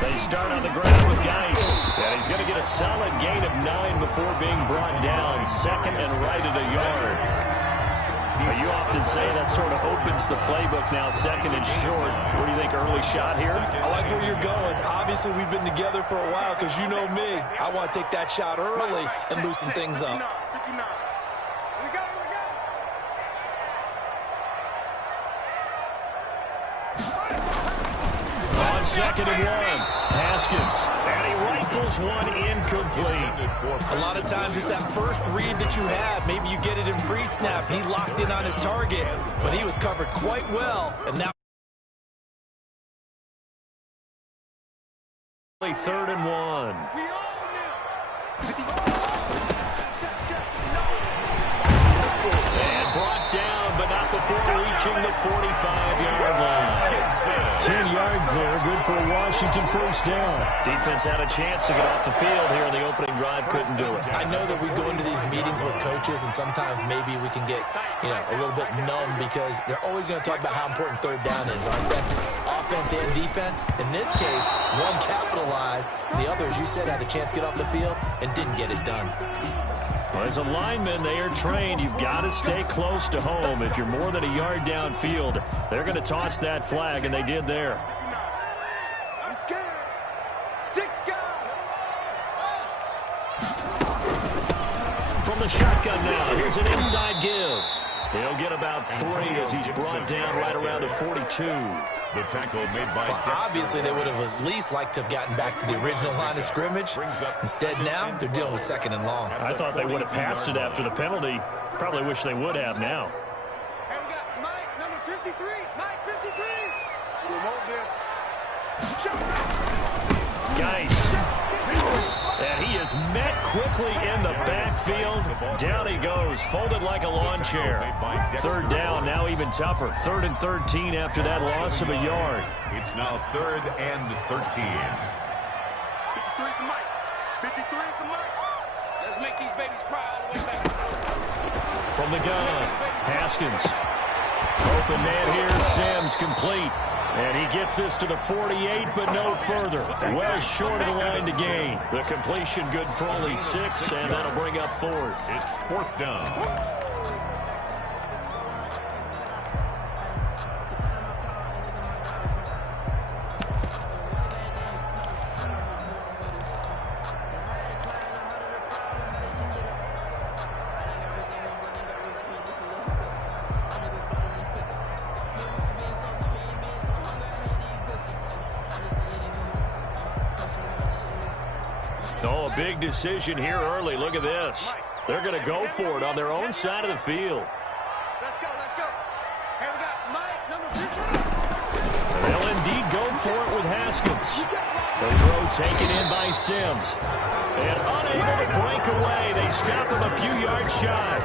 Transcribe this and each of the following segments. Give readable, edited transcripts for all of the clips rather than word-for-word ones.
They start on the ground with Geis. And he's going to get a solid gain of 9 before being brought down. Second and right at a yard. You often say that sort of opens the playbook now, second and short. What do you think, early shot here? I like where you're going. Obviously, we've been together for a while because you know me. I want to take that shot early and loosen things up. On second and 1, Haskins. And he rifles one incomplete. A lot of times it's that first read that you have. Maybe you get it in pre-snap. He locked in on his target, but he was covered quite well. And now third and 1. And brought down, but not before reaching the 45-yard line. 10 yards there, good for a Washington first down. Defense had a chance to get off the field here in the opening drive, couldn't do it. I know that we go into these meetings with coaches, and sometimes maybe we can get, a little bit numb because they're always going to talk about how important third down is, aren't they? Offense and defense. In this case, one capitalized, and the other, as you said, had a chance to get off the field and didn't get it done. Well, as a lineman, they are trained. You've got to stay close to home. If you're more than a yard downfield, they're going to toss that flag, and they did there. From the shotgun now, here's an inside give. He'll get about 3 as he's brought down right around the 42. The tackle made by obviously, they would have at least liked to have gotten back to the original line of scrimmage. Instead, now, they're dealing with second and long. I thought they would have passed it after the penalty. Probably wish they would have now. And we got Mike, number 53. Mike, 53. Remote this. Geis. And he is met quickly in the backfield. Down he goes, folded like a lawn chair. Third down, now even tougher. 3rd and 13 after that loss of a yard. It's now 3rd and 13. 53 at the mic. 53 at the mic. Let's make these babies cry all the way back. From the gun, Haskins. Open man here, Sims complete. And he gets this to the 48, but no further. Well short of the line to gain. The completion good for only 6, and that'll bring up 4th. It's 4th down. Oh, a big decision here early. Look at this. They're going to go for it on their own side of the field. Let's go, let's go. Here we got Mike, number 50. They'll indeed go for it with Haskins. The throw taken in by Sims. And unable to break away, they stop him a few yards shy.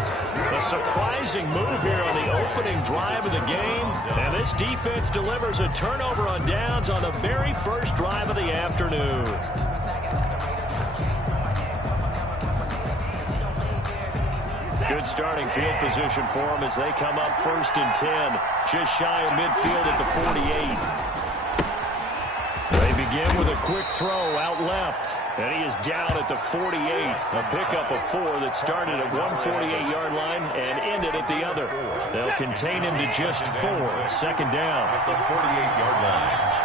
A surprising move here on the opening drive of the game. And this defense delivers a turnover on downs on the very first drive of the afternoon. Good starting field position for them as they come up 1st and 10. Just shy of midfield at the 48. They begin with a quick throw out left. And he is down at the 48. A pickup of 4 that started at 148-yard line and ended at the other. They'll contain him to just 4. 2nd down. At the 48-yard line.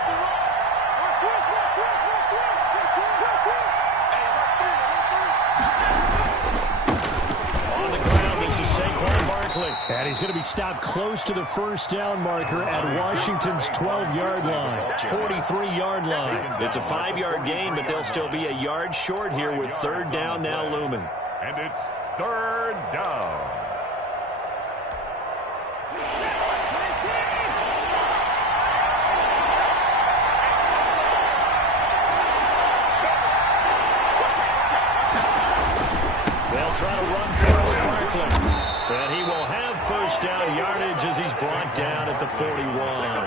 And he's going to be stopped close to the first down marker at Washington's 12-yard line. 43-yard line. It's a 5-yard gain, but they'll still be a yard short here with 3rd down now looming. And it's 3rd down. They'll try to run for it with Barkley. And he will have 1st down yardage as he's brought down at the 41.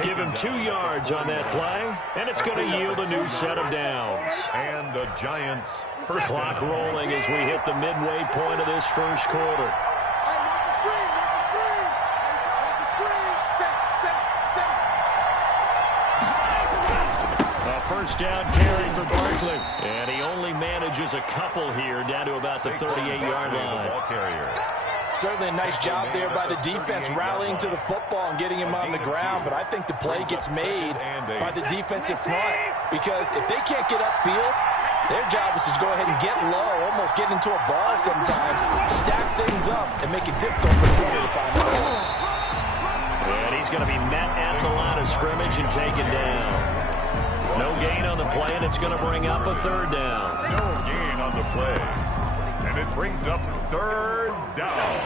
Give him 2 yards on that play, and it's going to yield a new set of downs. And the Giants' first clock down. rolling as we hit the midway point of this first quarter. Hey, mark the screen, mark the screen. Mark the screen. Set first down carry for Barkley. And he only manages a couple here, down to about the 38-yard line. Certainly a nice job there by the defense rallying to the football and getting him on the ground, but I think the play gets made by the defensive front, because if they can't get upfield, their job is to go ahead and get low, almost get into a ball sometimes, stack things up, and make it difficult for the runner to find the ball. And he's going to be met at the line of scrimmage and taken down. No gain on the play, and it's going to bring up a third down. No gain on the play. And it brings up third down.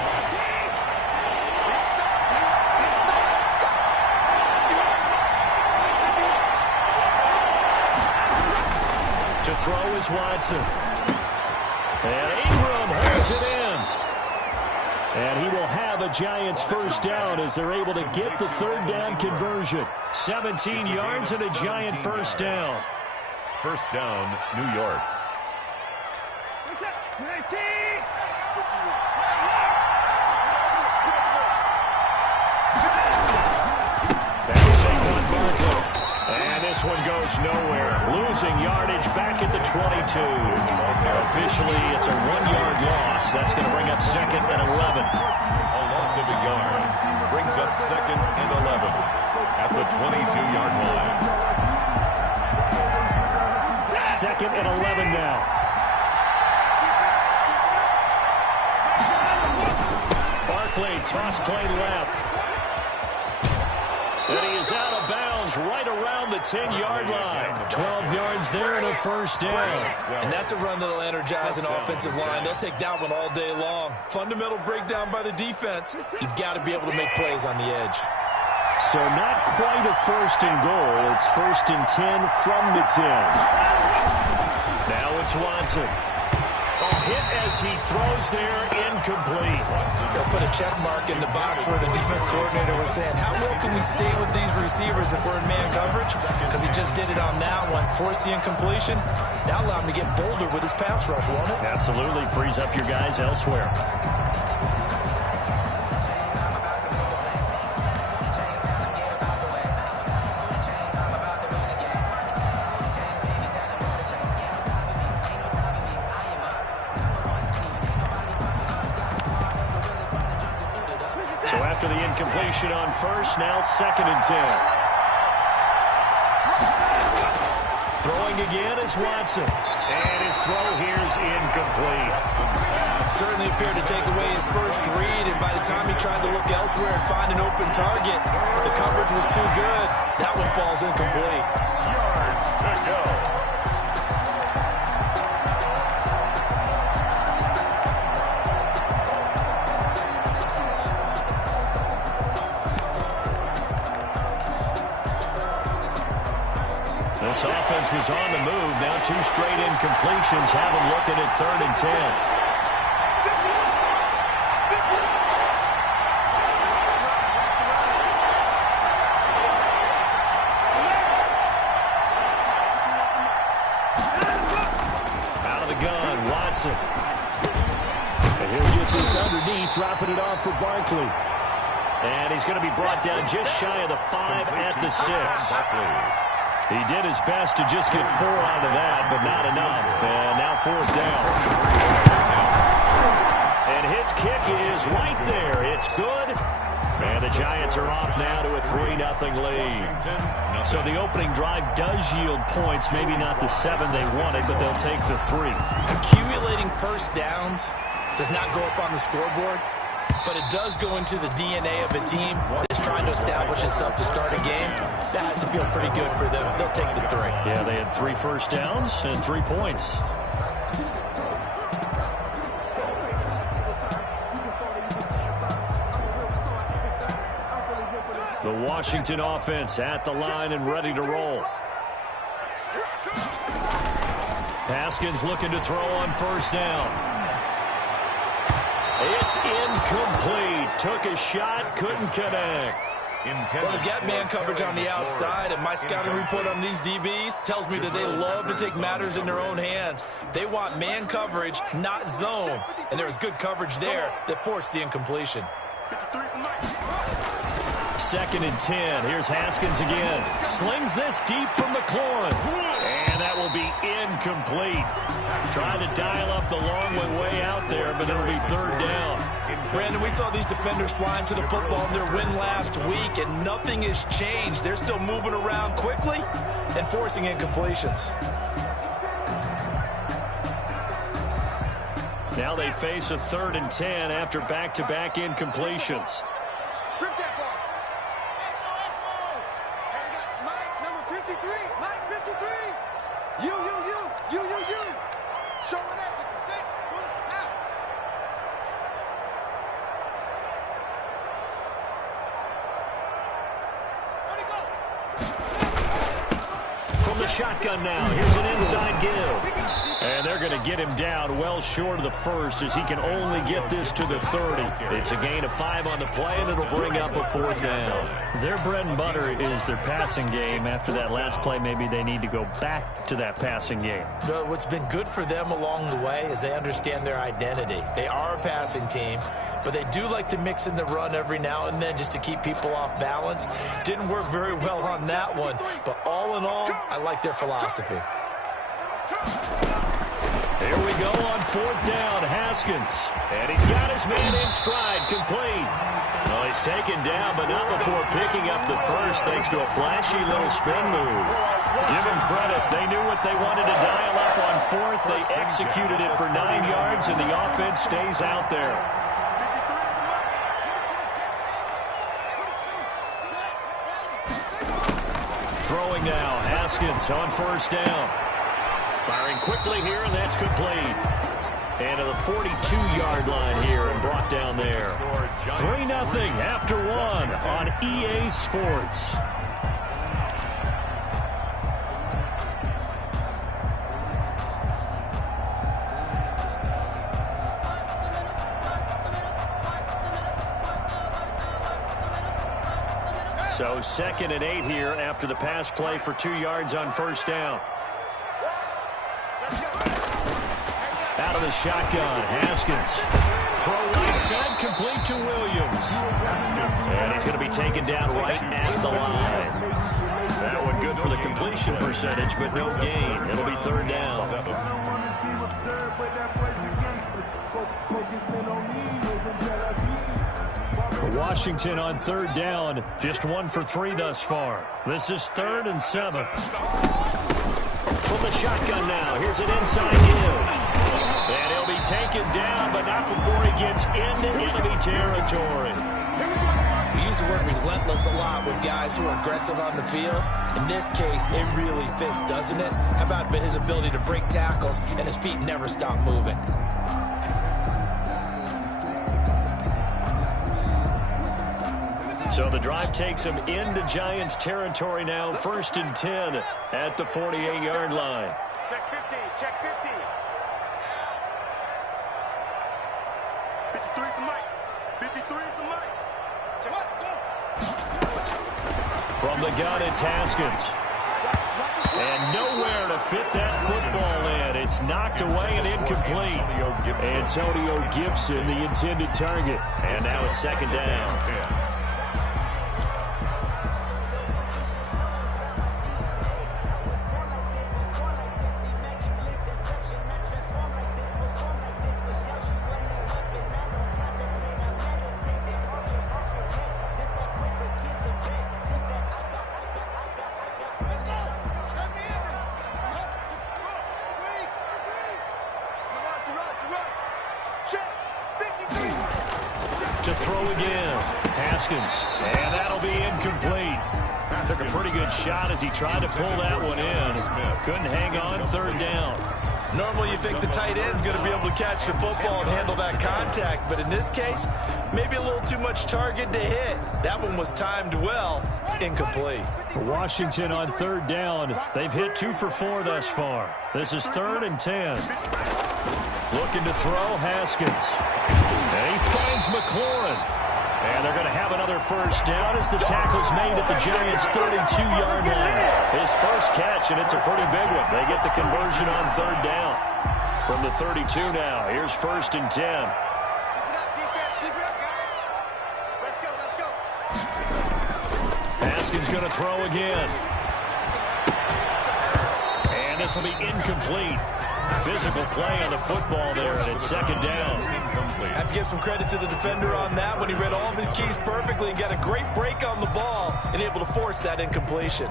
To throw is Watson. And Ingram holds it in. And he will have a Giants first down as they're able to get the third down conversion. 17 yards and a Giant first down. First down, New York. And this one goes nowhere. Losing yardage back at the 22. Officially, it's a 1-yard loss. That's going to bring up second and 11. A loss of a yard brings up second and 11 at the 22-yard line. Second and 11 now. Barkley, toss play left. And he is out of bounds right around the 10-yard line. 12 yards there and a first down. And that's a run that'll energize an offensive line. They'll take that one all day long. Fundamental breakdown by the defense. You've got to be able to make plays on the edge. So not quite a first and goal. It's first and 10 from the 10. Now it's Watson. A hit as he throws there, incomplete. They'll put a check mark in the box where the defense coordinator was saying, how well can we stay with these receivers if we're in man coverage? Because he just did it on that one, forced the incompletion. That allowed him to get bolder with his pass rush, won't it? Absolutely, frees up your guys elsewhere. After the incompletion on first, now second and 10. Throwing again is Watson. And his throw here is incomplete. Certainly appeared to take away his first read, and by the time he tried to look elsewhere and find an open target, the coverage was too good. That one falls incomplete. Yards to go. This offense was on the move. Now 2 straight incompletions have them looking at third and 10. Out of the gun, Watson. And he'll get this underneath, dropping it off for Barkley. And he's going to be brought down just shy of the 5 at the 6. He did his best to just get 4 out of that, but not enough. And now fourth down. And his kick is right there. It's good. And the Giants are off now to a 3-0 lead. So the opening drive does yield points. Maybe not the 7 they wanted, but they'll take the 3. Accumulating first downs does not go up on the scoreboard, but it does go into the DNA of a team that's trying to establish itself to start a game. That has to feel pretty good for them. They'll take the 3. Yeah, they had 3 first downs and 3 points. The Washington offense at the line and ready to roll. Haskins looking to throw on first down. It's incomplete. Took a shot, couldn't connect. Well, they've got man coverage on the outside, and my scouting report on these DBs tells me that they love to take matters in their own hands. They want man coverage, not zone. And there was good coverage there that forced the incompletion. 2nd and 10. Here's Haskins again. Slings this deep from McLaurin. And that will be incomplete. Trying to dial up the long way out there, but it'll be 3rd down. Brandon, we saw these defenders flying to the football in their win last week, and nothing has changed. They're still moving around quickly and forcing incompletions. Now they face a 3rd and 10 after back-to-back incompletions. Strip that ball. And we got Mike, number 53. Mike, 53. You. Show an exit to 6. Pull it now. Where'd he go? From the shotgun now, here's an inside give. And they're going to get him down well short of the 1st as he can only get this to the 30. It's a gain of 5 on the play, and it'll bring up a 4th down. Their bread and butter is their passing game. After that last play, maybe they need to go back to that passing game. So what's been good for them along the way is they understand their identity. They are a passing team, but they do like to mix in the run every now and then just to keep people off balance. Didn't work very well on that one, but all in all, I like their philosophy. Here we go on 4th down, Haskins. And he's got his man in stride, complete. Well, he's taken down, but not before picking up the 1st thanks to a flashy little spin move. Give him credit. They knew what they wanted to dial up on 4th. They executed it for 9 yards, and the offense stays out there. Throwing now, Haskins on 1st down. Firing quickly here, and that's complete. And to the 42-yard line here and brought down there. 3-0 after 1 on EA Sports. So 2nd and 8 here after the pass play for 2 yards on 1st down. Out of the shotgun, Haskins. Throw right side, complete to Williams. And he's going to be taken down right at the line. That one good for the completion percentage, but no gain. It'll be 3rd down. Washington on 3rd down, just 1 for 3 thus far. This is 3rd and 7. From the shotgun now, here's an inside give. And he'll be taken down, but not before he gets into enemy territory. We use the word relentless a lot with guys who are aggressive on the field. In this case, it really fits, doesn't it? How about his ability to break tackles and his feet never stop moving? So the drive takes him into Giants territory now, 1st and 10 at the 48-yard line. Check 50, check 50. 53 is the mic. 53 is the mic. Check what? Go. From the gun, it's Haskins. And nowhere to fit that football in. It's knocked away and incomplete. Antonio Gibson, the intended target. And now it's 2nd down. To throw again, Haskins, and that'll be incomplete. Took a pretty good shot as he tried to pull that one in. Couldn't hang on, 3rd down. Normally you think the tight end's going to be able to catch the football and handle that contact, but in this case, maybe a little too much target to hit. That one was timed well, incomplete. Washington on 3rd down. They've hit 2 for 4 thus far. This is 3rd and 10. Looking to throw, Haskins. And he finds McLaurin. And they're going to have another 1st down as the tackle's made at the Giants' 32-yard line. His first catch, and it's a pretty big one. They get the conversion on 3rd down. From the 32 now, here's 1st and 10. Keep it up, defense. Keep it up, guys. Let's go, let's go. Haskins going to throw again. And this will be incomplete. Physical play on the football there, and it's second down. Have to give some credit to the defender on that when he read all of his keys perfectly and got a great break on the ball and able to force that incompletion.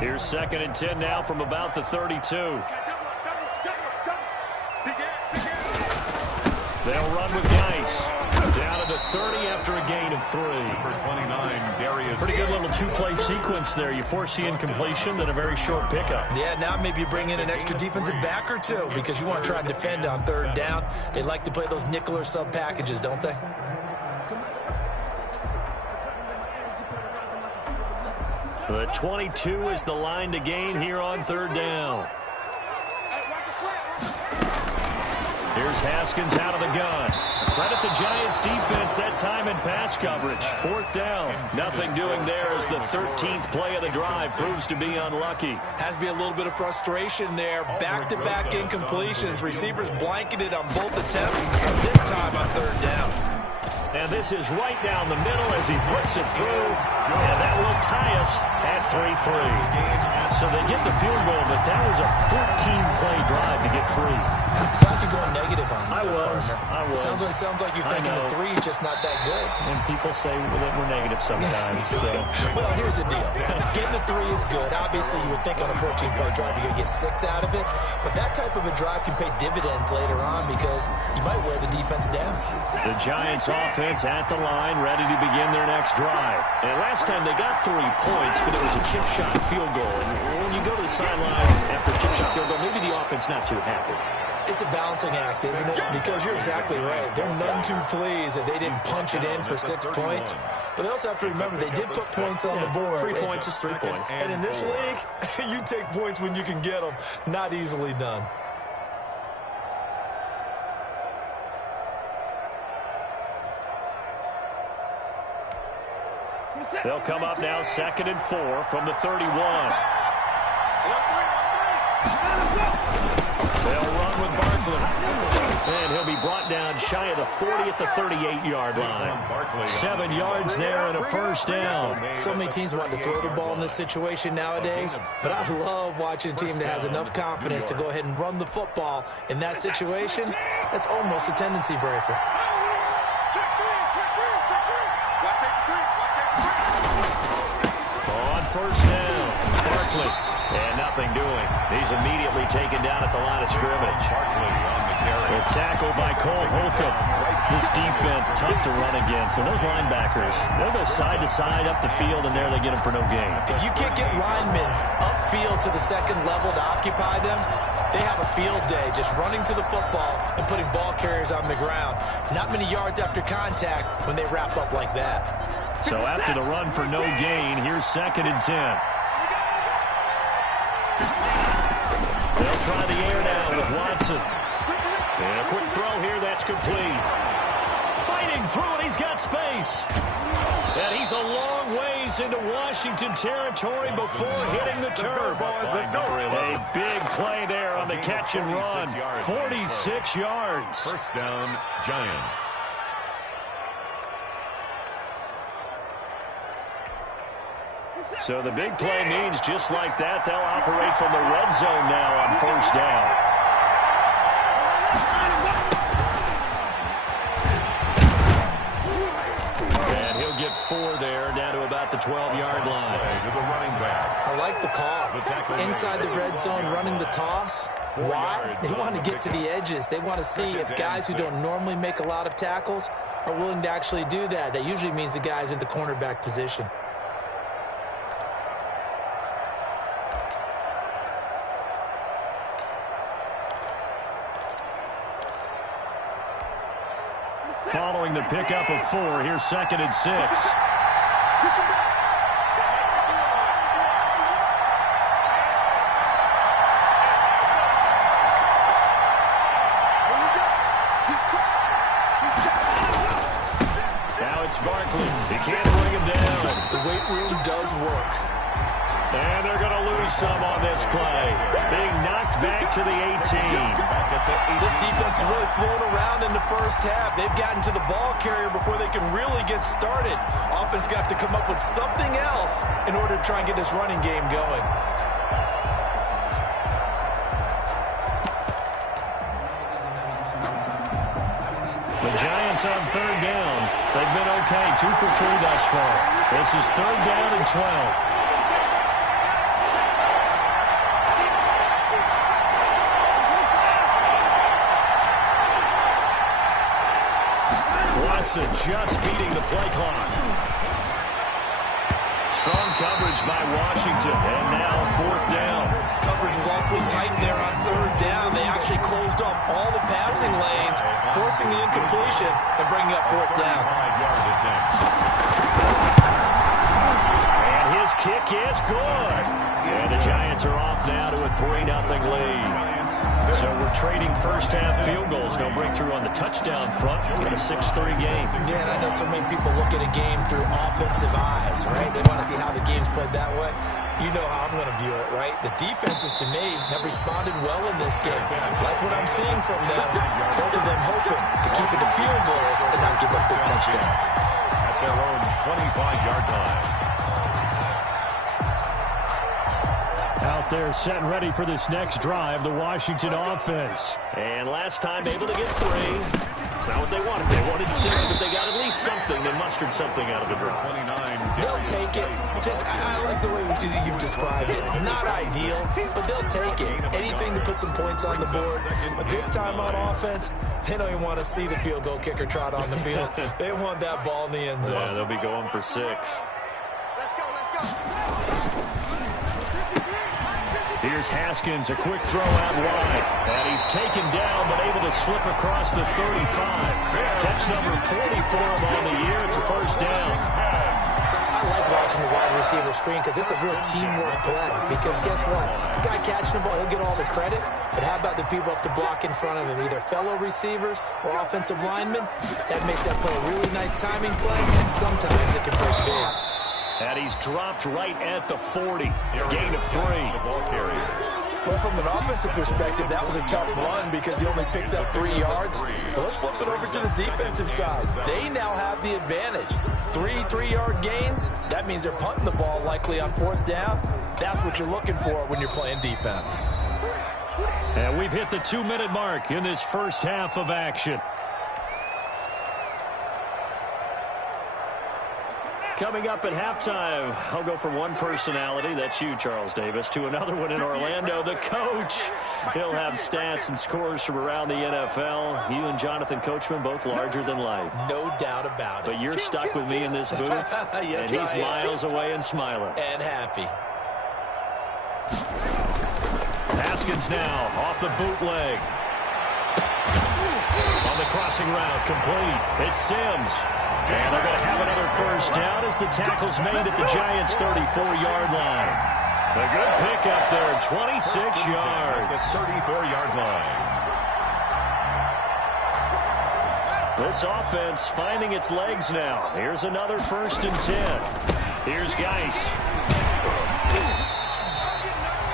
Here's 2nd and 10 now from about the 32. They'll run with Geis. Down to the 30 after a gain of 3. Number 29, Darius. Pretty good little two-play sequence there. You force the incompletion, then a very short pickup. Yeah, now maybe you bring in an extra defensive back or two because you want to try and defend on 3rd down. They like to play those nickel or sub packages, don't they? The 22 is the line to gain here on 3rd down. Here's Haskins out of the gun. Credit the Giants defense that time in pass coverage. 4th down. Nothing doing there as the 13th play of the drive proves to be unlucky. Has to be a little bit of frustration there. Back-to-back incompletions. Receivers blanketed on both attempts, this time on 3rd down. And this is right down the middle as he puts it through. And that will tie us at 3-3. So they get the field goal, but that was a 14-play drive to get 3. It sounds like you're going negative on me. I was. It sounds like you're thinking the 3 is just not that good. And people say that we're negative sometimes. So. Well, here's the deal. Getting the 3 is good. Obviously, you would think on a 14-play drive you're going to get 6 out of it. But that type of a drive can pay dividends later on because you might wear the defense down. The Giants offense at the line, ready to begin their next drive. And last time they got 3 points, but it was a chip shot field goal. And when you go to the sideline after a chip shot field goal, maybe the offense not too happy. It's a balancing act, isn't it? Because you're exactly right. They're none too pleased that they didn't punch it in for 6 points. But they also have to remember they did put points on the board. 3 points is 3 points. And in this league, you take points when you can get them. Not easily done. They'll come up now 2nd and 4 from the 31. They'll run with Barkley. And he'll be brought down shy of the 40 at the 38-yard line. 7 yards there and a 1st down. So many teams want to throw the ball in this situation nowadays, but I love watching a team that has enough confidence to go ahead and run the football. In that situation, that's almost a tendency breaker. On 1st down, Barkley. And nothing doing. He's immediately taken down at the line of scrimmage. A tackle by Cole Holcomb. This defense tough to run against. And those linebackers, they'll go side to side up the field, and there they get them for no gain. If you can't get linemen upfield to the 2nd level to occupy them, they have a field day just running to the football and putting ball carriers on the ground. Not many yards after contact when they wrap up like that. So after the run for no gain, here's 2nd and 10. They'll try the air now with Watson. And a quick throw here, that's complete. Fighting through it, he's got space. And he's a long ways into Washington territory before hitting the turf. A big play there on the catch and run. 46 yards. 1st down, Giants. So the big play means just like that, they'll operate from the red zone now on 1st down. And he'll get 4 there, down to about the 12-yard line. I like the call. Inside the red zone, running the toss. Why? They want to get to the edges. They want to see if guys who don't normally make a lot of tackles are willing to actually do that. That usually means the guy's in the cornerback position. Following the pickup of 4, here's 2nd and 6. Now it's Barkley. He can't bring him down. The weight room does work. And they're going to lose some on this play. Being knocked back to the 18. This defense is really throwing around in in the first half. They've gotten to the ball carrier before they can really get started. Offense going to have to come up with something else in order to try and get this running game going. The Giants on third down. They've been okay, 2 for 3 thus far. This is third down and 12. Watson just beating the play clock. Strong coverage by Washington, and now fourth down. Coverage was awfully tight there on third down. They actually closed off all the passing lanes, forcing the incompletion and bringing up fourth down. And his kick is good. And the Giants are off now to a 3-0 lead. So we're trading first half field goals. No breakthrough on the touchdown front. We've got a 6:30 game. Yeah, and I know so many people look at a game through offensive eyes, right? They want to see how the game's played that way. You know how I'm going to view it, right? The defenses, to me, have responded well in this game. Like what I'm seeing from them, both of them hoping to keep it to field goals and not give up big touchdowns. At their own 25-yard line. Out there set and ready for this next drive, the Washington offense. And last time able to get 3. It's not what they wanted. They wanted 6, but they got at least something. They mustered something out of the drive. They'll take it. I like the way you've described it. Not ideal, but they'll take it. Anything to put some points on the board. But this time on offense, they don't even want to see the field goal kicker trot on the field. They want that ball in the end zone. Yeah, they'll be going for 6. Let's go, let's go. Here's Haskins, a quick throw out wide. And he's taken down, but able to slip across the 35. Catch number 44 on the year. It's a first down. I like watching the wide receiver screen because it's a real teamwork play. Because guess what? The guy catching the ball, he'll get all the credit. But how about the people up to block in front of him, either fellow receivers or offensive linemen? That makes that play a really nice timing play, and sometimes it can break big. And he's dropped right at the 40. Gain of 3. Well, from an offensive perspective, that was a tough run because he only picked up 3 yards. Well, let's flip it over to the defensive side. They now have the advantage. 3 3-yard gains. That means they're punting the ball likely on fourth down. That's what you're looking for when you're playing defense. And we've hit the 2-minute mark in this first half of action. Coming up at halftime, I'll go from one personality, that's you, Charles Davis, to another one in Orlando, the coach. He'll have stats and scores from around the NFL. You and Jonathan Coachman, both larger than life. No doubt about it. But you're stuck with me in this booth, yes, and he's miles away and smiling. And happy. Haskins now off the bootleg. On the crossing route, complete. It's Sims. And they're going to have another first down as the tackle's made at the Giants' 34-yard line. A good pickup there, 26 yards. The 34-yard line. This offense finding its legs now. Here's another 1st and 10. Here's Geis.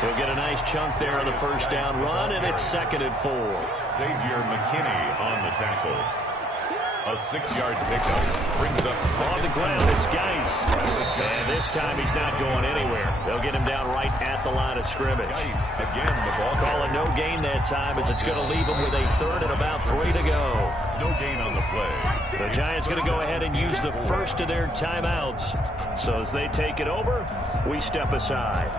He'll get a nice chunk there on the first down run, and it's 2nd and 4. Xavier McKinney on the tackle. A 6-yard pickup brings up on the ground. It's Geis. And this time he's not going anywhere. They'll get him down right at the line of scrimmage. Geis again, the ball calling no gain that time as it's going to leave him with a 3rd and about 3 to go. No gain on the play. The Giants going to go ahead and use the first of their timeouts. So as they take it over, we step aside.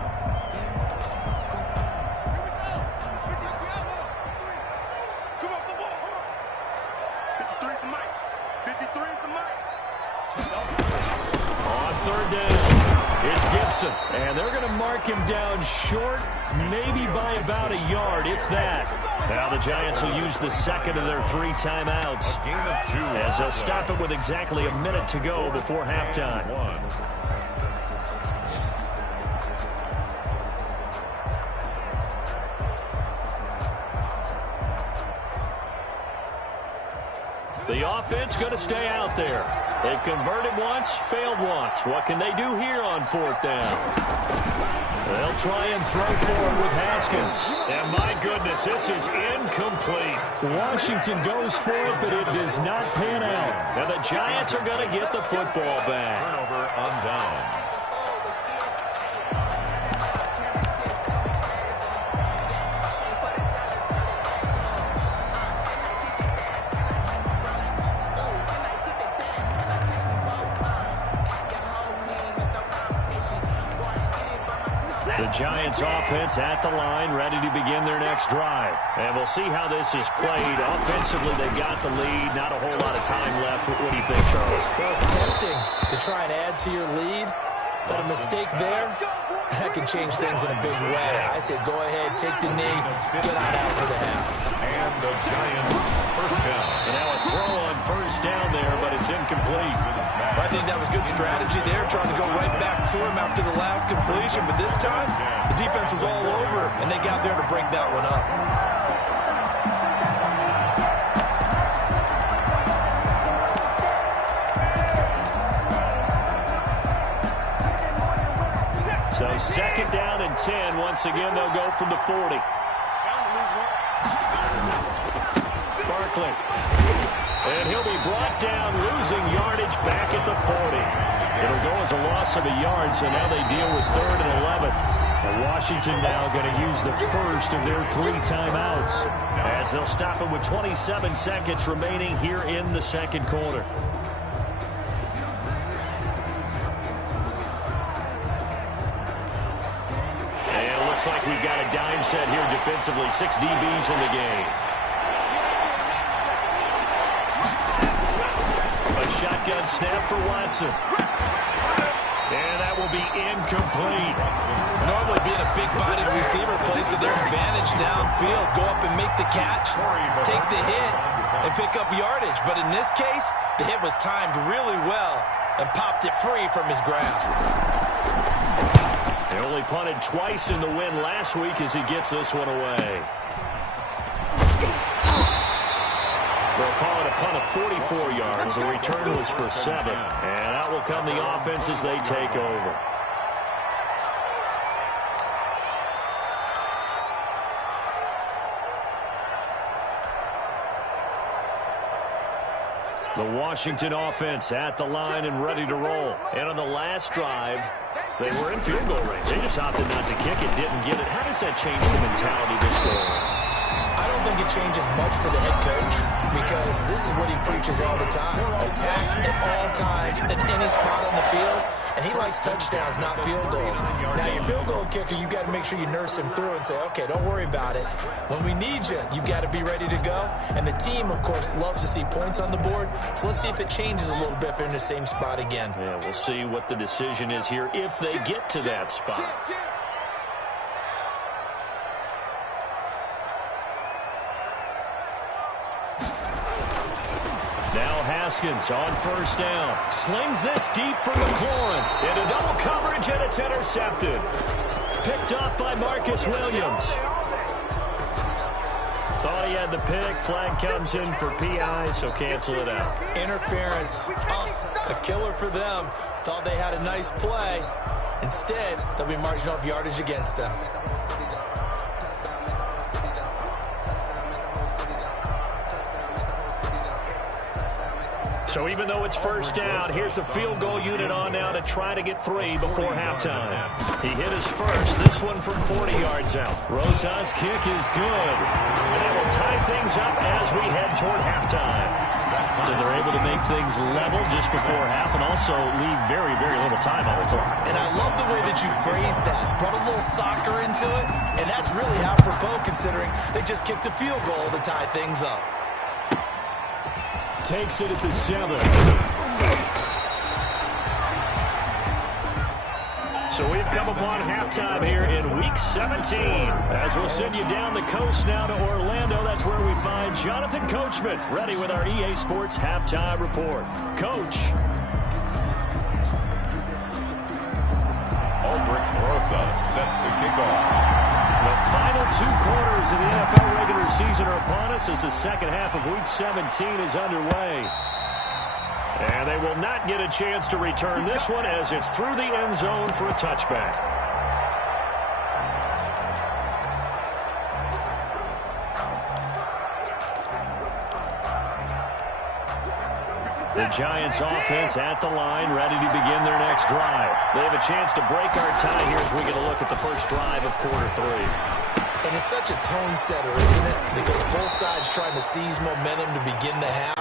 And they're going to mark him down short, maybe by about a yard, if that. Now the Giants will use the 2nd of their 3 timeouts as they'll stop it with exactly a minute to go before halftime. The offense going to stay out there. They've converted once, failed once. What can they do here on 4th down? They'll try and throw forward with Haskins. And my goodness, this is incomplete. Washington goes for it, but it does not pan out. And the Giants are going to get the football back. Turnover on downs. The Giants offense at the line, ready to begin their next drive. And we'll see how this is played. Offensively, they got the lead. Not a whole lot of time left. What do you think, Charles? Well, it's tempting to try and add to your lead, but a mistake there, that can change things in a big way. I say go ahead, take the knee, get on out for the half. And the Giants first down. And now a throw on first down there, but it's incomplete. I think that was good strategy there, trying to go right back to him after the last completion. But this time, the defense was all over, and they got there to break that one up. So second down and 10. Once again, they'll go from the 40. Barkley. And he'll be brought down, losing yardage back at the 40. It'll go as a loss of a yard, so now they deal with 3rd and 11. And Washington now going to use the first of their 3 timeouts, as they'll stop it with 27 seconds remaining here in the second quarter. Looks like we've got a dime set here defensively. 6 DBs in the game. A shotgun snap for Watson. And that will be incomplete. Normally being a big-bodied receiver plays to their advantage downfield. Go up and make the catch, take the hit, and pick up yardage. But in this case, the hit was timed really well and popped it free from his grasp. They only punted twice in the win last week as he gets this one away. They'll call it a punt of 44 yards. The return was for 7. And out will come the offense as they take over. The Washington offense at the line and ready to roll. And on the last drive, they were in field goal range. They just opted not to kick it, didn't get it. How does that change the mentality this go around? I don't think it changes much for the head coach, because this is what he preaches all the time. Attack at all times, in any spot on the field, and he likes touchdowns, not field goals. Now, your field goal kicker, you got to make sure you nurse him through and say, okay, don't worry about it. When we need you, you've got to be ready to go. And the team, of course, loves to see points on the board, so let's see if it changes a little bit if they're in the same spot again. Yeah, we'll see what the decision is here if they get to that spot. Now Haskins on first down. Slings this deep for McLaurin. Into double coverage, and it's intercepted. Picked off by Marcus Williams. Thought he had the pick. Flag comes in for PI, so cancel it out. Interference. A killer for them. Thought they had a nice play. Instead, they'll be marching off yardage against them. So even though it's first down, here's the field goal unit on now to try to get 3 before halftime. He hit his first, this one from 40 yards out. Rosa's kick is good. And that will tie things up as we head toward halftime. So they're able to make things level just before half and also leave very, very little time on the clock. And I love the way that you phrased that. Brought a little soccer into it, and that's really apropos considering they just kicked a field goal to tie things up. Takes it at the 7. So we've come upon halftime here in Week 17. As we'll send you down the coast now to Orlando, that's where we find Jonathan Coachman, ready with our EA Sports Halftime Report. Coach. Aldrich Rosa set to kick off. The final 2 quarters of the NFL regular season are upon us as the second half of Week 17 is underway. And they will not get a chance to return this one as it's through the end zone for a touchback. The Giants offense at the line, ready to begin their next drive. They have a chance to break our tie here as we get a look at the first drive of quarter 3. And it's such a tone setter, isn't it? Because both sides trying to seize momentum to begin the half.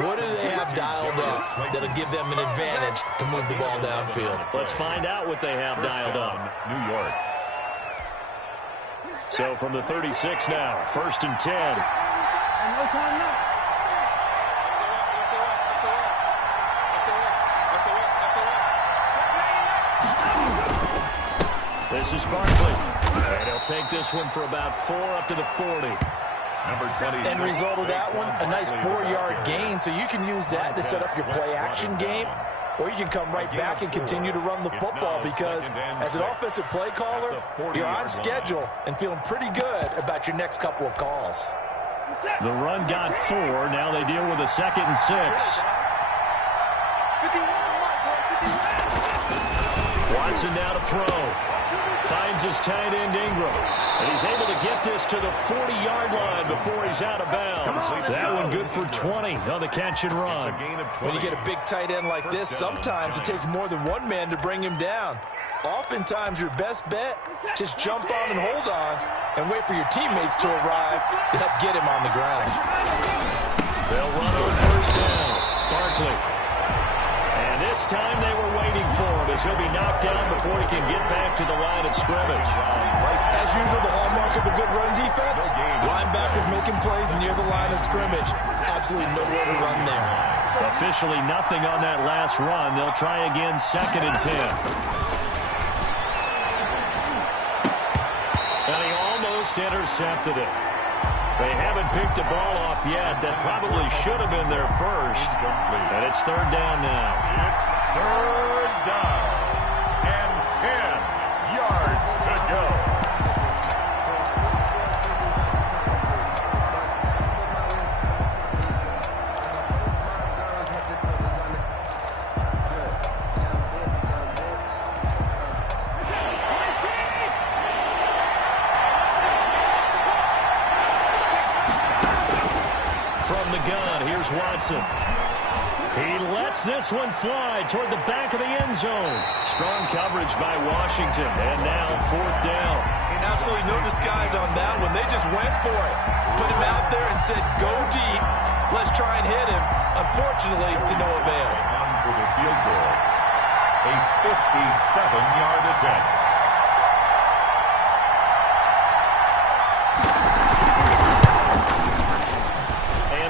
What do they have dialed up that'll give them an advantage to move the ball downfield? Let's find out what they have dialed up. New York. So from the 36 now, 1st and 10. No time now. This is Barkley. And he'll take this one for about 4 up to the 40. Number 20. End result of that one, a nice 4-yard gain. So you can use that to set up your play-action game, or you can come right back and continue to run the football because as an offensive play caller, you're on schedule and feeling pretty good about your next couple of calls. The run got 4. Now they deal with a 2nd and 6. Watson now to throw. Finds his tight end Ingram. And he's able to get this to the 40-yard line before he's out of bounds. That one good for 20 on the catch and run. When you get a big tight end like this, sometimes it takes more than one man to bring him down. Oftentimes, your best bet, just jump on and hold on and wait for your teammates to arrive to help get him on the ground. They'll run on first down. Barkley. And this time they were waiting for him as he'll be knocked down before he can get back to the line of scrimmage. As usual, the hallmark of a good run defense, linebackers making plays near the line of scrimmage. Absolutely nowhere to run there. Officially nothing on that last run. They'll try again 2nd and 10. And he almost intercepted it. They haven't picked the ball off yet. That probably should have been their first. And it's 3rd down now. It's 3rd down and 10 yards to go. Watson. He lets this one fly toward the back of the end zone. Strong coverage by Washington. And now 4th down. Absolutely no disguise on that one. They just went for it. Put him out there and said, go deep. Let's try and hit him. Unfortunately, to no avail. On for the field goal. A 57-yard attempt.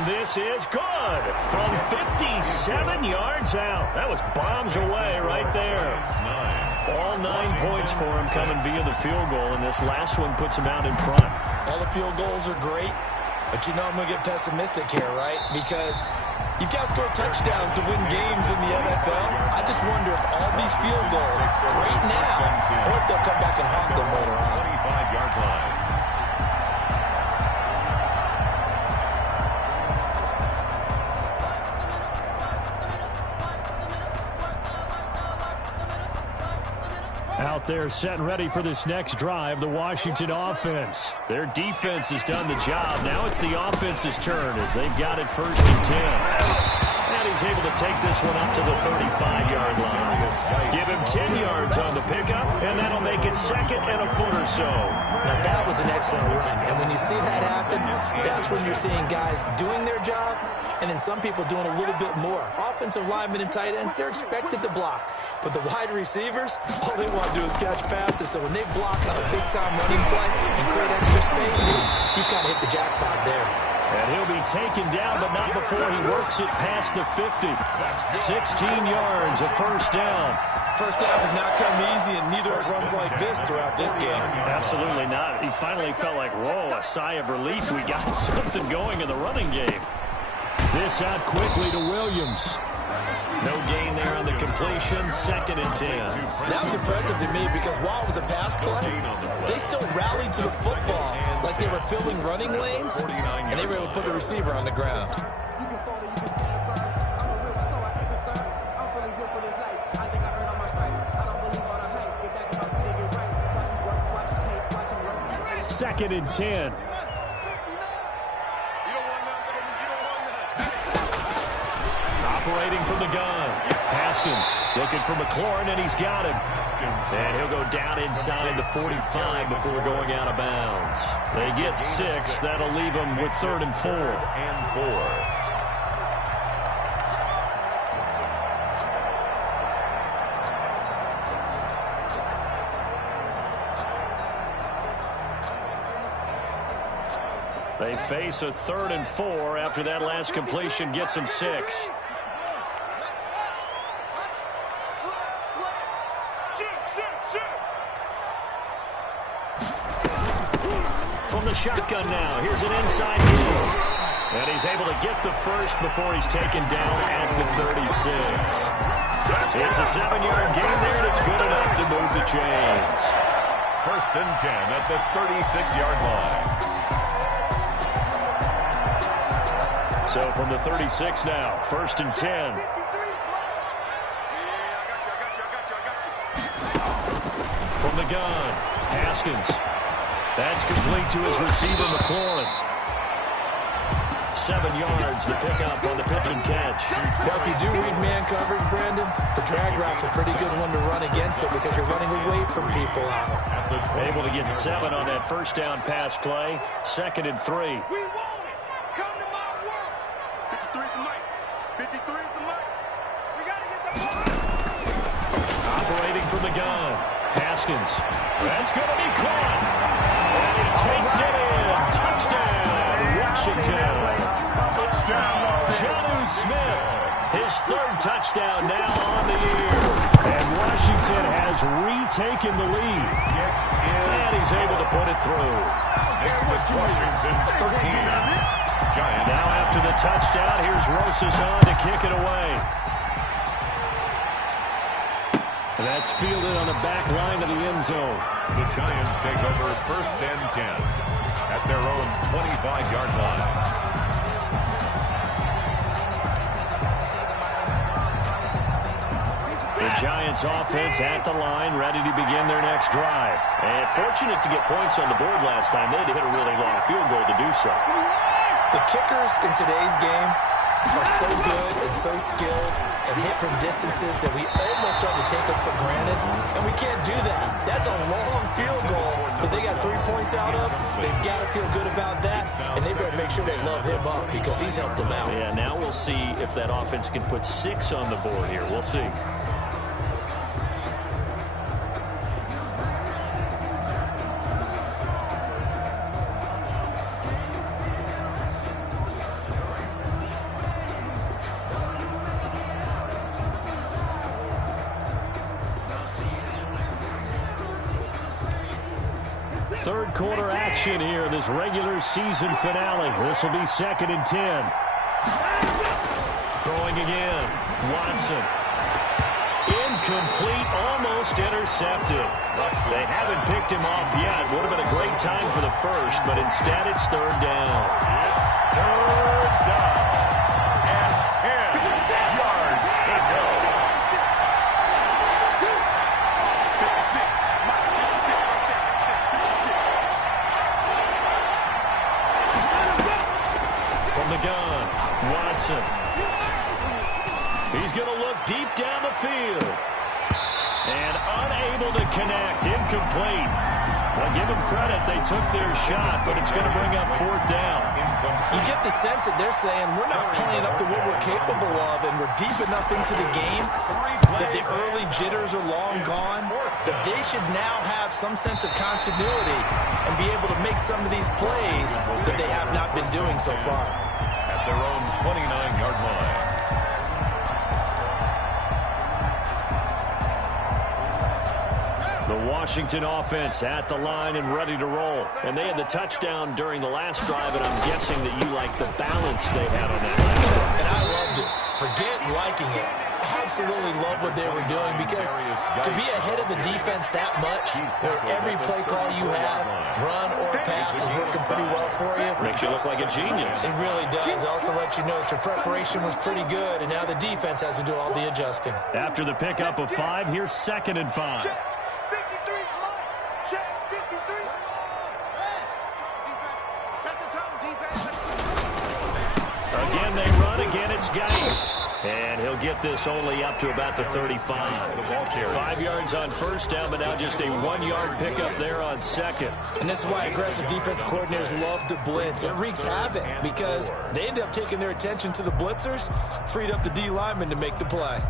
This is good from 57 yards out. That was bombs away right there. All 9 points for him coming via the field goal, and this last one puts him out in front. All the field goals are great, but you know I'm going to get pessimistic here, right? Because you've got to score touchdowns to win games in the NFL. I just wonder if all these field goals, great now, or if they'll come back and haunt them later on. 25-yard line. Out there set and ready for this next drive, the Washington offense. Their defense has done the job. Now it's the offense's turn as they've got it 1st and 10. And he's able to take this one up to the 35-yard line. Give him 10 yards on the pickup, and that'll make it 2nd and a foot or so. Now that was an excellent run, and when you see that happen, that's when you're seeing guys doing their job, and then some people doing a little bit more. Offensive linemen and tight ends, they're expected to block. But the wide receivers, all they want to do is catch passes. So when they block on a big-time running play and create extra space, you kind of hit the jackpot there. And he'll be taken down, but not before he works it past the 50. 16 yards, a 1st down. First downs have not come easy, and neither have runs like this throughout this game. Absolutely not. He finally felt like, whoa, a sigh of relief. We got something going in the running game. This out quickly to Williams. No gain there on the completion. 2nd and 10. That was impressive to me because while it was a pass play, they still rallied to the football like they were filling running lanes, and they were able to put the receiver on the ground. Second and 10. Operating from the gun. Haskins looking for McLaurin, and he's got him. And he'll go down inside the 45 before going out of bounds. They get 6. That'll leave them with 3rd and 4. They face a 3rd and 4 after that last completion gets them 6. From the shotgun now, here's an inside kick. And he's able to get the first before he's taken down at the 36. It's a 7-yard gain there, and it's good enough to move the chains. 1st and 10 at the 36-yard line. So from the 36 now, 1st and 10. From the gun, Haskins. That's complete to his receiver, McLaurin. 7 yards, the pickup on the pitch and catch. Now, if you do read man coverage, Brandon, the drag route's a pretty good one to run against it because you're running away from people on it. Able to get 7 on that first down pass play. 2nd and 3. Operating from the gun. Haskins. That's going to be caught. And he takes it in. Touchdown, Washington. Touchdown. Jonnu Smith. His 3rd touchdown now on the year. And Washington has retaken the lead. And he's able to put it through. Makes this Washington 13. Giants. Now after the touchdown, here's Rosas on to kick it away. And that's fielded on the back line of the end zone. The Giants take over 1st and 10 at their own 25-yard line. The Giants offense at the line, ready to begin their next drive. And fortunate to get points on the board last time. They had to hit a really long field goal to do so. The kickers in today's game are so good and so skilled and hit from distances that we almost start to take them for granted, and we can't do that. That's a long field goal that they got 3 points out of. They've got to feel good about that, and they better make sure they love him up because he's helped them out. Yeah, now we'll see if that offense can put 6 on the board here. We'll see. Third quarter action here in this regular season finale. This will be 2nd and 10. Throwing again. Watson. Incomplete, almost intercepted. They haven't picked him off yet. Would have been a great time for the first, but instead it's 3rd down. It's 3rd down. And 10 yards to go. The gun, Watson. He's going to look deep down the field. And unable to connect, incomplete. Well, give them credit, they took their shot, but it's going to bring up 4th down. You get the sense that they're saying we're not playing up to what we're capable of, and we're deep enough into the game that the early jitters are long gone, that they should now have some sense of continuity and be able to make some of these plays that they have not been doing so far. At their own 29-yard line. The Washington offense at the line and ready to roll. And they had the touchdown during the last drive, and I'm guessing that you like the balance they had on that last drive. And I loved it. Forget liking it. Absolutely love what they were doing, because to be ahead of the defense that much, where every play call you have, run or pass, is working pretty well for you. Makes you look like a genius. It really does. Also let you know that your preparation was pretty good, and now the defense has to do all the adjusting. After the pickup of 5, here's 2nd and 5. Again, they run run again. It's Geis. And he'll get this only up to about the 35. 5 yards on first down, but now just a 1-yard pickup there on second. And this is why aggressive defense coordinators love to blitz. It wreaks havoc because they end up taking their attention to the blitzers, freed up the D lineman to make the play.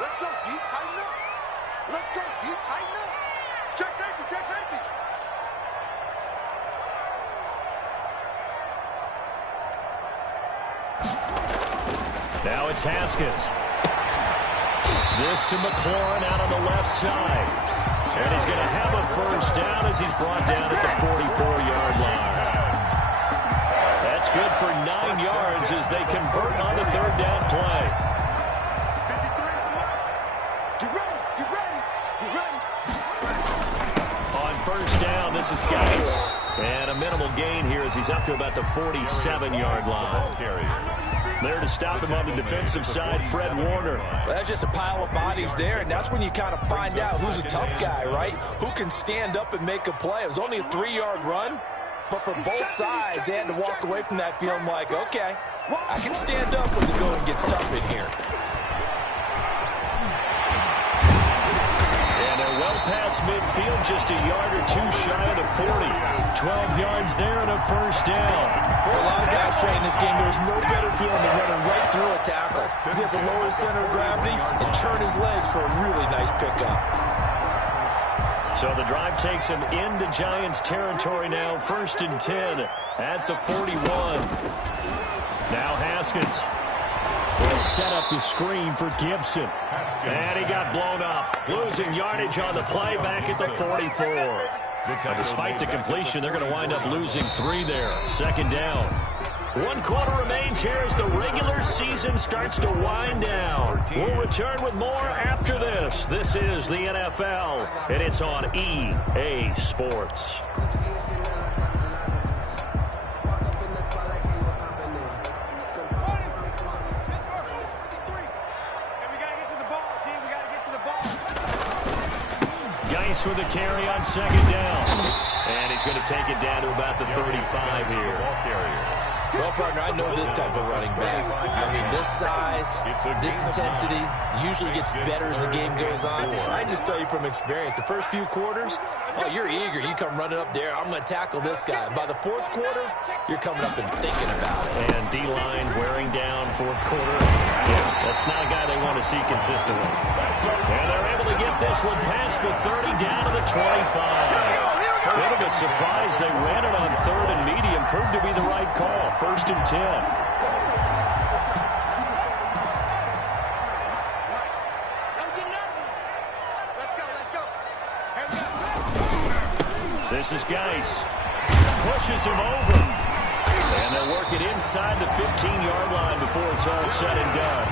Let's go, D, tighten up. Let's go, D, tighten up. Check safety, check safety. Now it's Haskins. This to McLaurin out on the left side. And he's going to have a first down as he's brought down at the 44-yard line. That's good for 9 yards as they convert on the third down play. 53 is the mark. Get ready, get ready, get ready. On first down, this is Geis. And a minimal gain here as he's up to about the 47-yard line. There to stop him on the defensive side, Fred Warner. Well, that's just a pile of bodies there, and that's when you kind of find out who's a tough guy, right? Who can stand up and make a play. It was only a 3-yard run, but for both sides, they had to walk away from that feeling like, okay, I can stand up when the going gets tough in here. And they're well past midfield, just a yard or two shy of the 40. 12 yards there and a first down. For a lot of guys playing this game, there's no better feeling than running right through a tackle. He's able to lower his center of gravity and churn his legs for a really nice pickup. So the drive takes him into Giants territory now, 1st and 10 at the 41. Now Haskins will set up the screen for Gibson. And he got blown up, losing yardage on the play back at the 44. But despite the completion, they're going to wind up losing 3 there. 2nd down. 1 quarter remains here as the regular season starts to wind down. We'll return with more after this. This is the NFL, and it's on EA Sports. Geis with a carry on 2nd down. And he's going to take it down to about the 35 here. Well, partner, I know this type of running back. I mean, this size, this intensity usually gets better as the game goes on. I just tell you from experience, the first few quarters, oh, you're eager. You come running up there, I'm going to tackle this guy. By the 4th quarter, you're coming up and thinking about it. And D-line wearing down 4th quarter. Yeah, that's not a guy they want to see consistently. And they're able to get this one past the 30 down to the 25. Bit of a surprise. They ran it on 3rd and medium. Proved to be the right call. 1st and 10. This is Geis. Pushes him over. And they'll work it inside the 15-yard line before it's all said and done.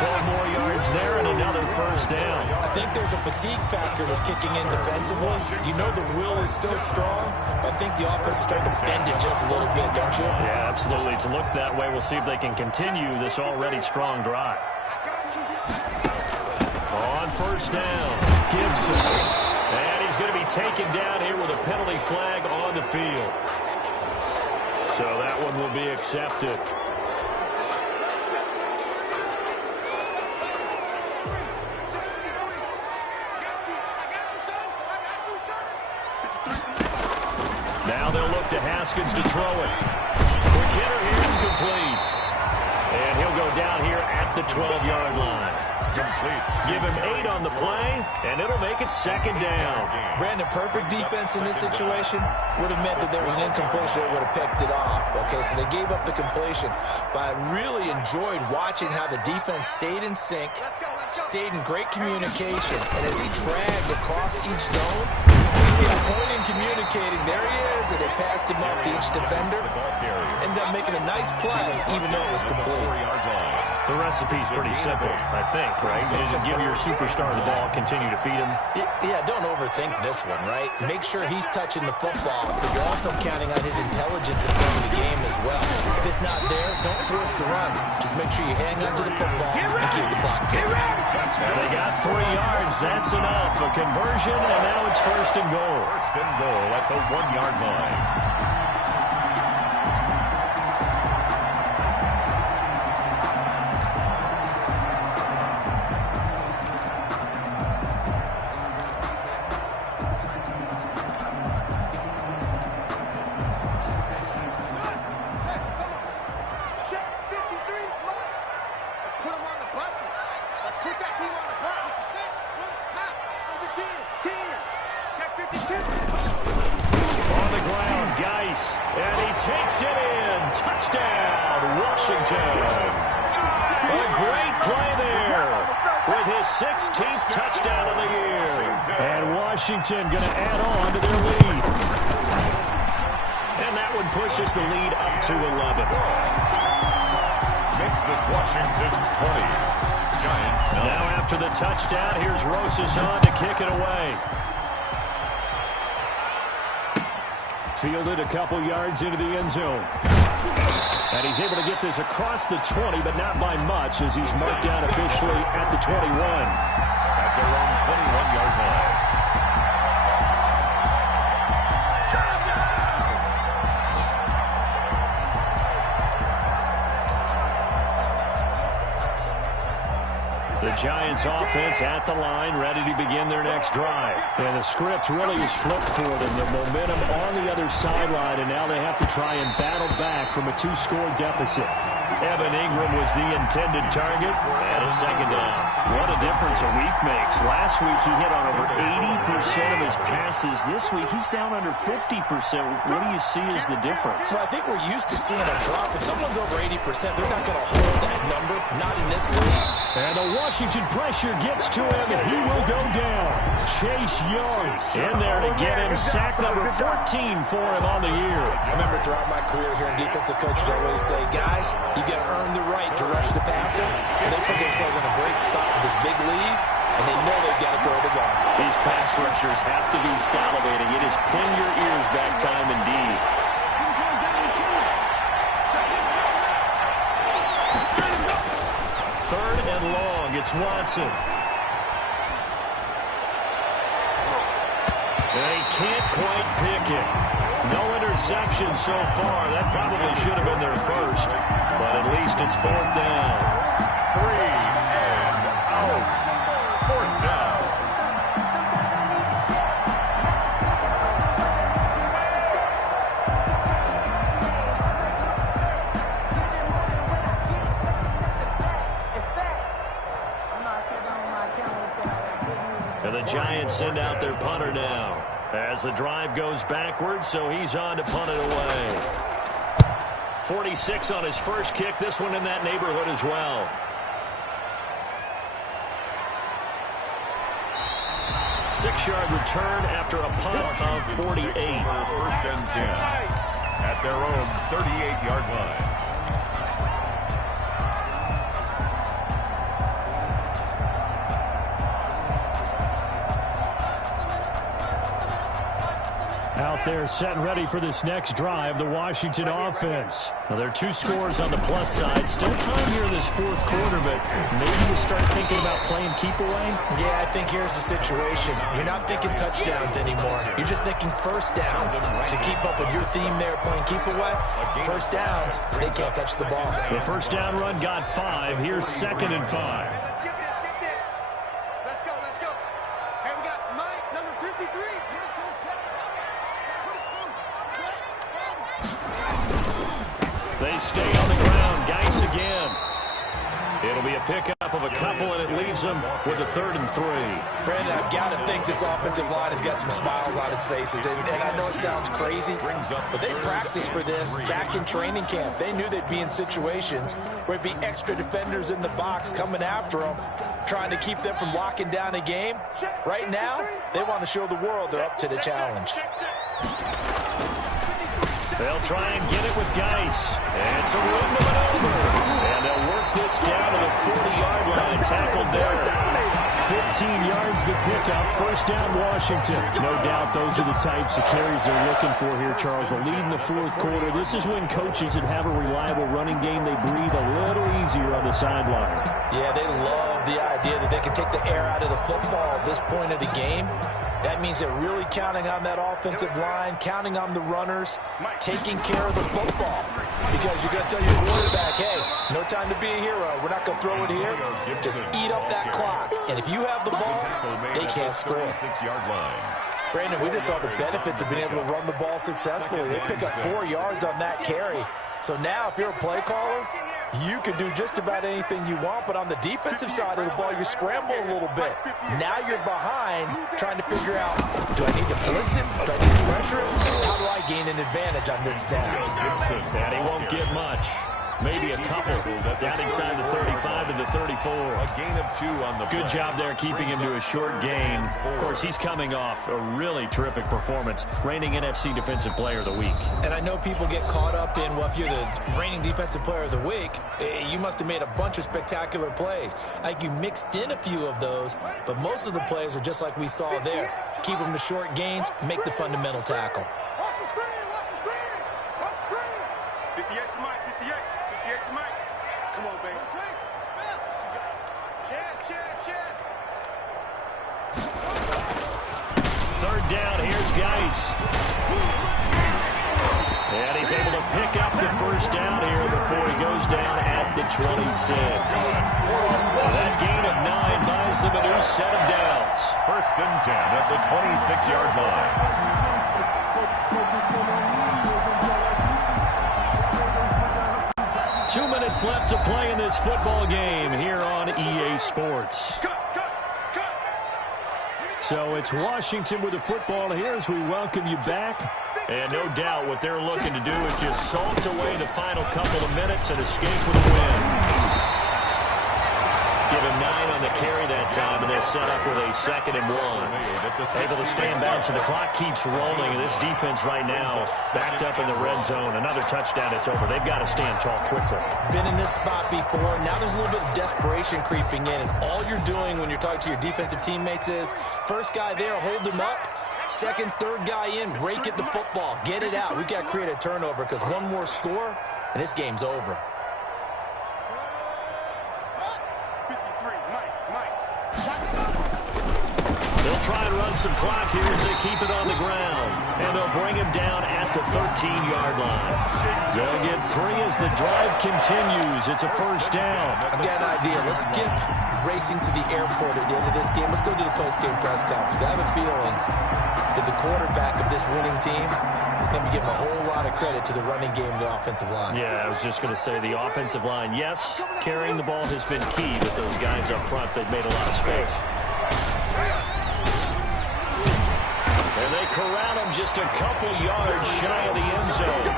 12 more yards there and another first down. I think there's a fatigue factor that's kicking in defensively. You know the will is still strong, but I think the offense is starting to bend it just a little bit, don't you? Yeah, absolutely. It's looked that way. We'll see if they can continue this already strong drive. On first down, Gibson. And he's going to be taken down here with a penalty flag on the field. So that one will be accepted. Now they'll look to Haskins to throw it. Quick hitter here is complete. And he'll go down here at the 12-yard line. Complete. Give him 8 on the play, and it'll make it 2nd down. Brandon, perfect defense in this situation would have meant that there was an incompletion that would have picked it off. Okay, so they gave up the completion. But I really enjoyed watching how the defense stayed in sync, stayed in great communication, and as he dragged across each zone, you see him pointing, communicating. There he is, and they passed him up to each defender. Ended up making a nice play, even though it was complete. The recipe's pretty simple, I think, right? You just give your superstar the ball, continue to feed him. Yeah, don't overthink this one, right? Make sure he's touching the football, but you're also counting on his intelligence in playing the game as well. If it's not there, don't force the run. Just make sure you hang on to the football and keep the clock ticking. They got 3 yards. That's enough. A conversion, and now it's 1st and goal. 1st and goal at the 1-yard line. Washington going to add on to their lead. And that one pushes the lead up to 11. Makes this Washington 20. Giants 9. Now after the touchdown, here's Rosas on to kick it away. Fielded a couple yards into the end zone. And he's able to get this across the 20, but not by much, as he's marked down officially at the 21. At their own 21-yard line. The Giants offense at the line, ready to begin their next drive. And the script really is flipped for them. The momentum on the other sideline, and now they have to try and battle back from a 2-score deficit. Evan Ingram was the intended target, and it's 2nd down. What a difference a week makes. Last week he hit on over 80% of his passes. This week he's down under 50%. What do you see as the difference? Well, I think we're used to seeing a drop. If someone's over 80%, they're not going to hold that number, not in this league. And the Washington pressure gets to him, and he will go down. Chase Young in there to get him sack number 14 for him on the year. I remember throughout my career here in defensive coaches, I always say, guys, you got to earn the right to rush the passer. And they put themselves in a great spot with this big lead, and they know they've got to throw the ball. These pass rushers have to be salivating. It is pin your ears back time indeed. Third and long. It's Watson. And he can't quite pick it. No interception so far. That probably should have been their first. But at least it's 4th down. 3 and out. 4th down. And the Giants send out their punter now. As the drive goes backwards, so he's on to punt it away. 46 on his first kick. This one in that neighborhood as well. Six-yard return after a punt of 48. 1st and 10 at their own 38-yard line. Out there set and ready for this next drive, the Washington offense. Now, there are 2 scores on the plus side. Still time here in this 4th quarter, but maybe you start thinking about playing keep away? Yeah, I think here's the situation. You're not thinking touchdowns anymore. You're just thinking first downs. To keep up with your theme there, playing keep away, first downs, they can't touch the ball. The first down run got 5. Here's 2nd and 5. Let's go. Here we got Mike, number 53. They stay on the ground. Geis again. It'll be a pickup of a couple, and it leaves them with a 3rd and 3. Brandon, I've got to think this offensive line has got some smiles on its faces. And I know it sounds crazy, but they practiced for this back in training camp. They knew they'd be in situations where it'd be extra defenders in the box coming after them, trying to keep them from locking down a game. Right now, they want to show the world they're up to the challenge. They'll try and get it with Geis. It's a room to maneuver. And they'll work this down to the 40-yard line. Tackled there. 15 yards to pick up. First down, Washington. No doubt those are the types of carries they're looking for here, Charles. The lead in the fourth quarter. This is when coaches that have a reliable running game, they breathe a little easier on the sideline. Yeah, they love the idea that they can take the air out of the football at this point of the game. That means they're really counting on that offensive line, counting on the runners, taking care of the football. Because you're going to tell your quarterback, hey, no time to be a hero. We're not going to throw it here. Just eat up that clock. And if you have the ball, they can't score. Brandon, we just saw the benefits of being able to run the ball successfully. They pick up 4 yards on that carry. So now if you're a play caller, you can do just about anything you want, but on the defensive side of the ball, you scramble a little bit. Now you're behind trying to figure out, do I need to blitz it? Do I need to pressure it? How do I gain an advantage on this snap? And he won't get much. Maybe a couple. Down inside the 35 to the 34. A gain of 2 on the play. Good job there keeping him to a short gain. Of course, he's coming off a really terrific performance. Reigning NFC Defensive Player of the Week. And I know people get caught up in, well, if you're the reigning Defensive Player of the Week, you must have made a bunch of spectacular plays. Like you mixed in a few of those, but most of the plays are just like we saw there. Keep them to short gains, make the fundamental tackle. 58 to Mike, 58. 58 to Mike. Come on, baby. Third down, here's Geis. And he's able to pick up the first down here before he goes down at the 26. That gain of 9 buys them a new set of downs. First and 10 at the 26-yard line. 2 minutes left to play in this football game here on EA Sports. So it's Washington with the football here as we welcome you back. And no doubt what they're looking to do is just salt away the final couple of minutes and escape with a win. Give him 9 on the carry that time, and they'll set up with a 2nd and 1. Able to stay in bounds, and the clock keeps rolling. And this defense right now backed up in the red zone. Another touchdown, it's over. They've got to stand tall quickly. Been in this spot before. Now there's a little bit of desperation creeping in, and all you're doing when you're talking to your defensive teammates is, first guy there, hold him up. Second, third guy in, rake at the football. Get it out. We've got to create a turnover because one more score, and this game's over. They'll try and run some clock here as they keep it on the ground. And they'll bring him down at the 13-yard line. They'll get 3 as the drive continues. It's a first down. I've got an idea. Let's skip racing to the airport at the end of this game. Let's go to the post-game press conference. I have a feeling that the quarterback of this winning team is going to be giving a whole lot of credit to the running game and the offensive line. Yeah, I was just going to say the offensive line, yes, carrying the ball has been key, but those guys up front, they've made a lot of space. And they corral him just a couple yards shy of the end zone.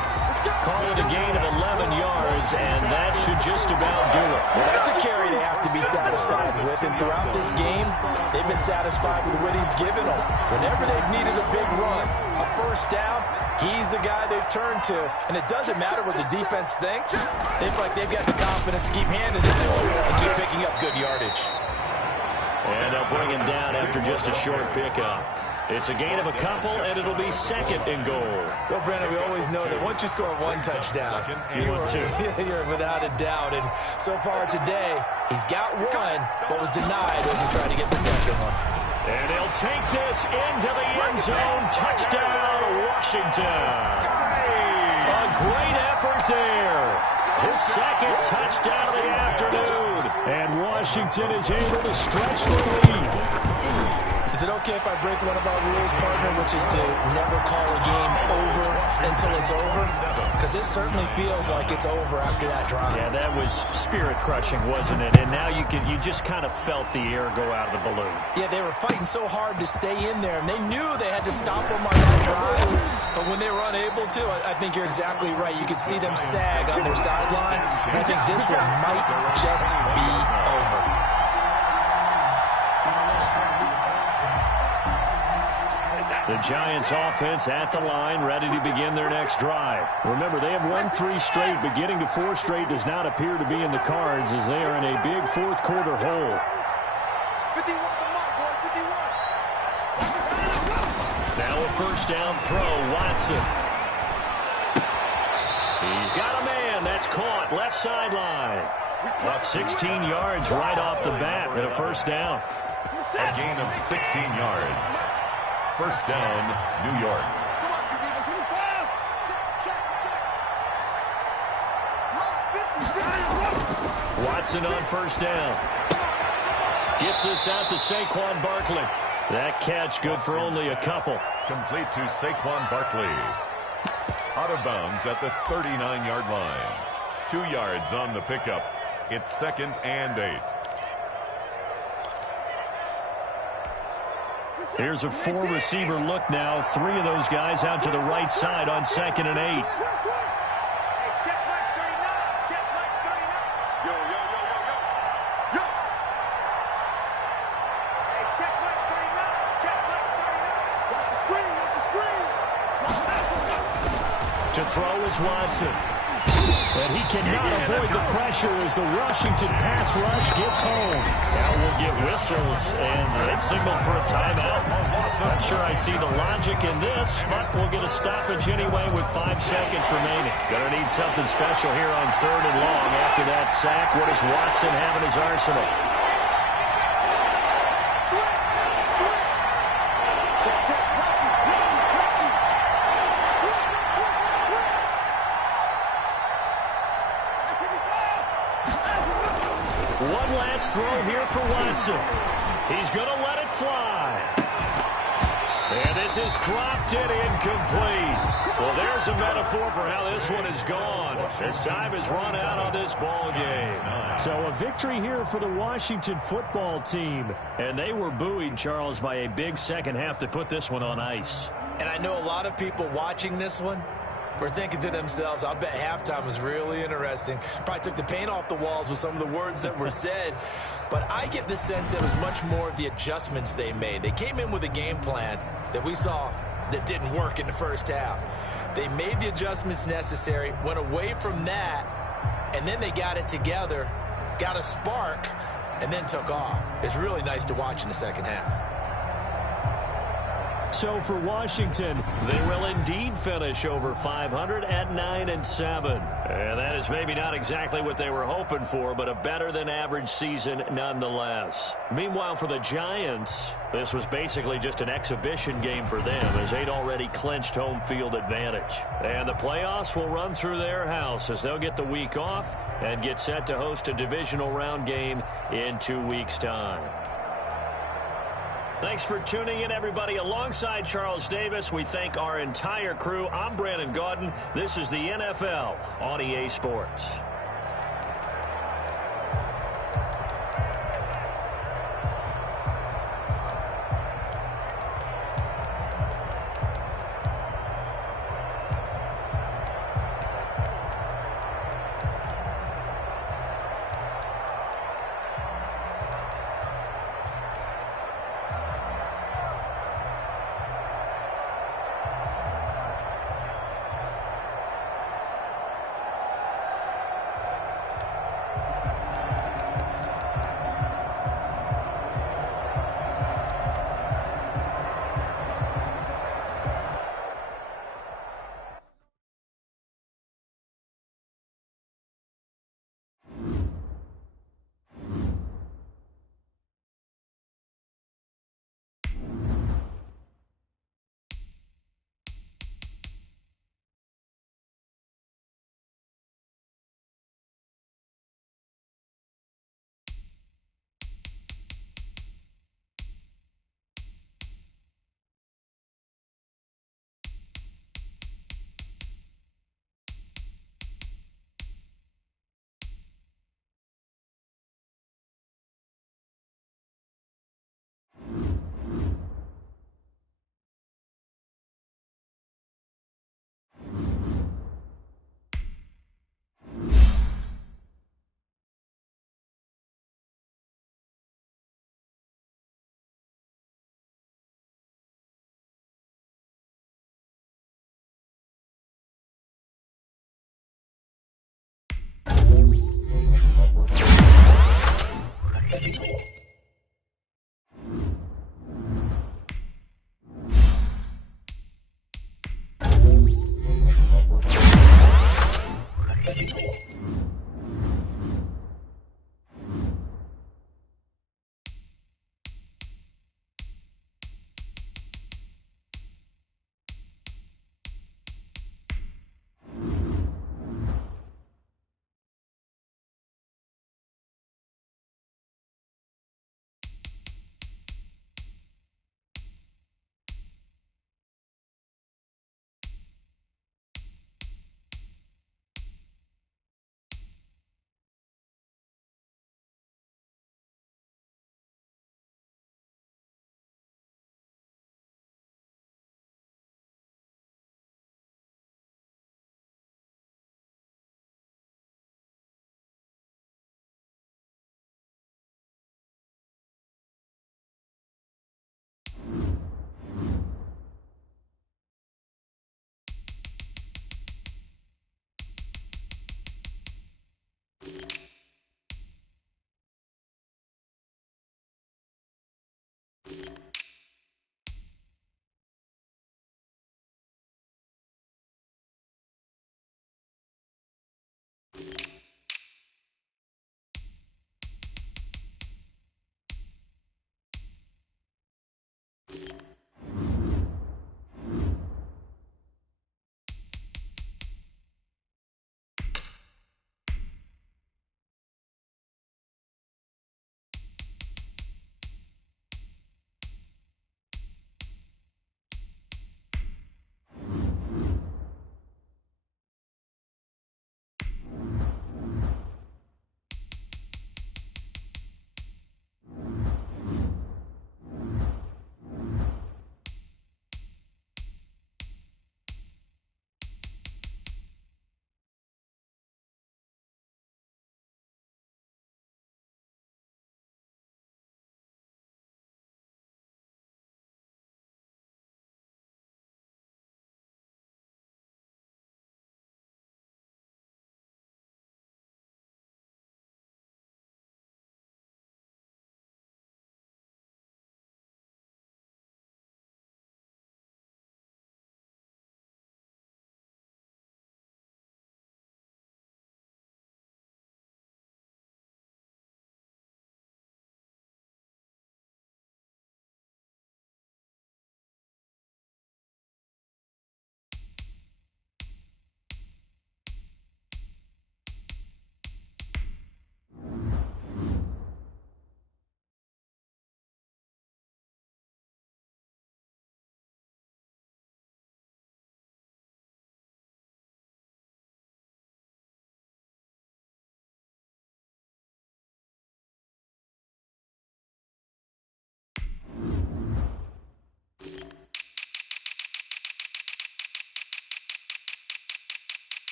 Call it a gain of 11 yards, and that should just about do it. Well, that's a carry they have to be satisfied with, and throughout this game, they've been satisfied with what he's given them. Whenever they've needed a big run, a first down, he's the guy they've turned to, and it doesn't matter what the defense thinks. They feel like they've got the confidence to keep handing it to him and keep picking up good yardage. And they'll bring him down after just a short pickup. It's a gain of a couple, and it'll be 2nd and goal. Well, Brandon, we always know that once you score 1 touchdown, you're without a doubt. And so far today, he's got 1, but was denied as he tried to get the 2nd one. And he'll take this into the end zone. Touchdown, Washington. A great effort there. His 2nd touchdown of the afternoon. And Washington is able to stretch the lead. Is it okay if I break one of our rules, partner, which is to never call a game over until it's over? Because it certainly feels like it's over after that drive. Yeah, that was spirit-crushing, wasn't it? And now you just kind of felt the air go out of the balloon. Yeah, they were fighting so hard to stay in there, and they knew they had to stop them on that drive. But when they were unable to, I think you're exactly right. You could see them sag on their sideline, and I think this one might just be over. The Giants offense at the line, ready to begin their next drive. Remember, they have won 3 straight, but getting to 4 straight does not appear to be in the cards as they are in a big fourth quarter hole. 51 the mark, boys, 51. Now a first down throw, Watson. He's got a man. That's caught. Left sideline. 16 yards right off the bat and a first down. A gain of 16 yards. First down, New York. Watson on first down. Gets this out to Saquon Barkley. That catch good for only a couple. Complete to Saquon Barkley. Out of bounds at the 39-yard line. 2 yards on the pickup. It's 2nd and 8. Here's a 4-receiver look now. 3 of those guys out to the right side on 2nd and 8. To throw is Watson. But he cannot avoid the pressure as the Washington pass rush gets home. Now we'll get whistles, and they've signaled for a timeout. Not sure I see the logic in this, but we'll get a stoppage anyway with 5 seconds remaining. Gonna need something special here on 3rd and long. After that sack, what does Watson have in his arsenal? One last throw here for Watson. He's going to let it fly. And this is dropped in incomplete. Well, there's a metaphor for how this one is gone. As time has run out on this ball game. So a victory here for the Washington football team. And they were buoyed, Charles, by a big second half to put this one on ice. And I know a lot of people watching this one were thinking to themselves, I'll bet halftime was really interesting. Probably took the paint off the walls with some of the words that were said. But I get the sense it was much more of the adjustments they made. They came in with a game plan that we saw that didn't work in the first half. They made the adjustments necessary, went away from that, and then they got it together, got a spark, and then took off. It's really nice to watch in the second half. So for Washington, they will indeed finish over 500 at 9-7. And that is maybe not exactly what they were hoping for, but a better than average season nonetheless. Meanwhile, for the Giants, this was basically just an exhibition game for them as they'd already clinched home field advantage. And the playoffs will run through their house as they'll get the week off and get set to host a divisional round game in 2 weeks' time. Thanks for tuning in, everybody. Alongside Charles Davis, we thank our entire crew. I'm Brandon Gaudin. This is the NFL on EA Sports.